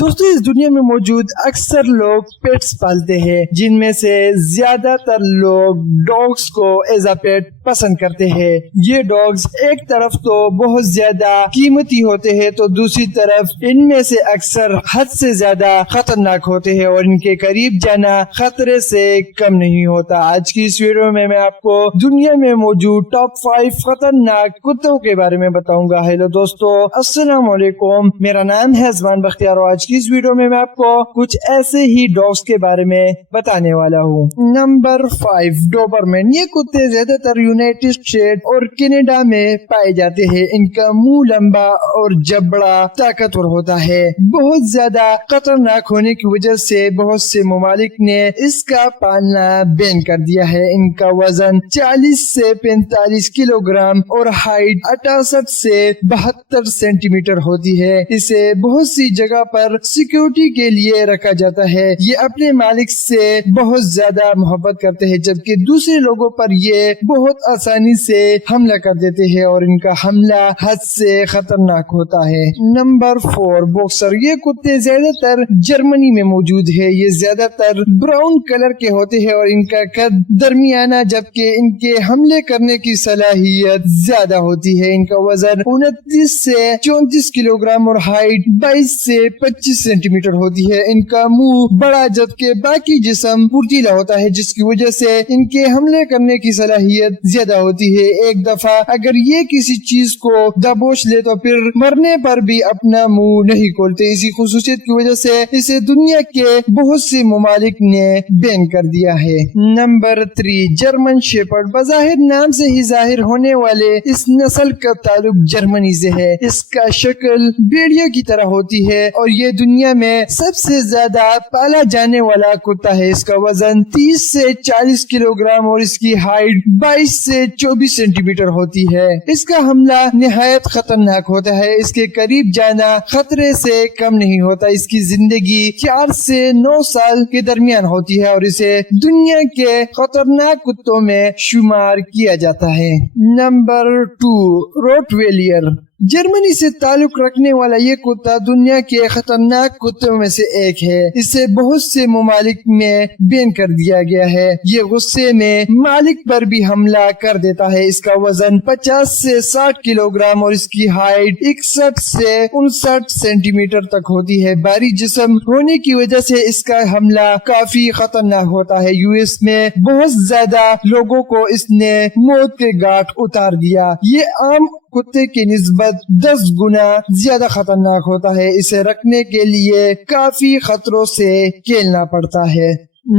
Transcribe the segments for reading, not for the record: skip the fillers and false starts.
دوستو اس دنیا میں موجود اکثر لوگ پیٹس پالتے ہیں، جن میں سے زیادہ تر لوگ ڈاگز کو ایز اے پیٹ پسند کرتے ہیں۔ یہ ڈاگز ایک طرف تو بہت زیادہ قیمتی ہوتے ہیں تو دوسری طرف ان میں سے اکثر حد سے زیادہ خطرناک ہوتے ہیں اور ان کے قریب جانا خطرے سے کم نہیں ہوتا۔ آج کی اس ویڈیو میں آپ کو دنیا میں موجود ٹاپ 5 خطرناک کتوں کے بارے میں بتاؤں گا۔ ہیلو دوستو، السلام علیکم، میرا نام ہے زمان بختیار اور آج کی اس ویڈیو میں آپ کو کچھ ایسے ہی ڈاگز کے بارے میں بتانے والا ہوں۔ نمبر 5، ڈوبرمین۔ یہ کتے زیادہ تر یونائٹڈ اسٹیٹ اور کینیڈا میں پائے جاتے ہیں۔ ان کا منہ لمبا اور جبڑا طاقتور ہوتا ہے۔ بہت زیادہ خطرناک ہونے کی وجہ سے بہت سے ممالک نے اس کا پالنا بین کر دیا ہے۔ ان کا وزن 40 سے 45 کلو گرام اور ہائٹ 68 سے 72 سینٹی میٹر ہوتی ہے۔ اسے بہت سی جگہ پر سیکیورٹی کے لیے رکھا جاتا ہے۔ یہ اپنے مالک سے بہت زیادہ محبت کرتے ہیں جبکہ دوسرے لوگوں پر یہ بہت آسانی سے حملہ کر دیتے ہیں اور ان کا حملہ حد سے خطرناک ہوتا ہے۔ Number 4، boxer. یہ کتے زیادہ تر جرمنی میں موجود ہے۔ یہ زیادہ تر براؤن کلر کے ہوتے ہیں اور ان کا قد درمیانہ جبکہ ان کے حملے کرنے کی صلاحیت زیادہ ہوتی ہے۔ ان کا وزن 29 سے 34 کلو گرام اور ہائٹ 22 سے 25 سینٹی میٹر ہوتی ہے۔ ان کا منہ بڑا جبکہ باقی جسم پھرتیلا ہوتا ہے جس کی وجہ سے ان کے حملے کرنے کی صلاحیت زیادہ ہوتی ہے۔ ایک دفعہ اگر یہ کسی چیز کو دبوچ لے تو پھر مرنے پر بھی اپنا منہ نہیں کھولتے۔ اسی خصوصیت کی وجہ سے اسے دنیا کے بہت سے ممالک نے بین کر دیا ہے۔ Number 3، German Shepard. بظاہر نام سے ہی ظاہر ہونے والے اس نسل کا تعلق جرمنی سے ہے۔ اس کا شکل بھیڑیا کی طرح ہوتی ہے اور یہ دنیا میں سب سے زیادہ پالا جانے والا کتا ہے۔ اس کا وزن 30 سے 40 کلو گرام اور اس کی ہائٹ 22 سے 24 سینٹی میٹر ہوتی ہے۔ اس کا حملہ نہایت خطرناک ہوتا ہے۔ اس کے قریب جانا خطرے سے کم نہیں ہوتا۔ اس کی زندگی 4 سے 9 سال کے درمیان ہوتی ہے اور اسے دنیا کے خطرناک کتوں میں شمار کیا جاتا ہے۔ Number 2، route ویلیئر۔ جرمنی سے تعلق رکھنے والا یہ کتا دنیا کے خطرناک کتوں میں سے ایک ہے۔ اسے بہت سے ممالک میں بین کر دیا گیا ہے۔ یہ غصے میں مالک پر بھی حملہ کر دیتا ہے۔ اس کا وزن 50 سے 60 کلو گرام اور اس کی ہائٹ 61 سے 59 سینٹی میٹر تک ہوتی ہے۔ بھاری جسم ہونے کی وجہ سے اس کا حملہ کافی خطرناک ہوتا ہے۔ US میں بہت زیادہ لوگوں کو اس نے موت کے گھاٹ اتار دیا۔ یہ عام کتے کی نسبت 10 گنا زیادہ خطرناک ہوتا ہے۔ اسے رکھنے کے لیے کافی خطروں سے کھیلنا پڑتا ہے۔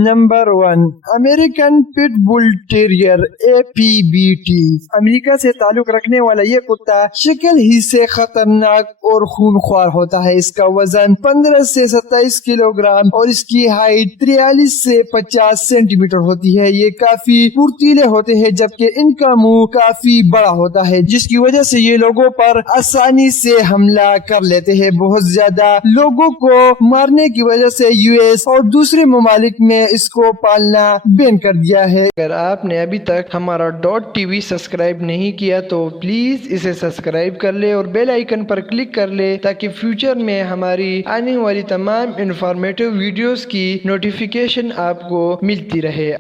نمبر 1، امریکن پٹ بل ٹیریئر APBT۔ امریکہ سے تعلق رکھنے والا یہ کتا شکل ہی سے خطرناک اور خونخوار ہوتا ہے۔ اس کا وزن 15 سے 27 کلو گرام اور اس کی ہائٹ 43 سے 50 سینٹی میٹر ہوتی ہے۔ یہ کافی پھرتیلے ہوتے ہیں جبکہ ان کا منہ کافی بڑا ہوتا ہے جس کی وجہ سے یہ لوگوں پر آسانی سے حملہ کر لیتے ہیں۔ بہت زیادہ لوگوں کو مارنے کی وجہ سے US اور دوسرے ممالک میں اس کو پالنا بین کر دیا ہے۔ اگر آپ نے ابھی تک ہمارا .TV سبسکرائب نہیں کیا تو پلیز اسے سبسکرائب کر لے اور بیل آئیکن پر کلک کر لے تاکہ فیوچر میں ہماری آنے والی تمام انفارمیٹیو ویڈیوز کی نوٹیفیکیشن آپ کو ملتی رہے۔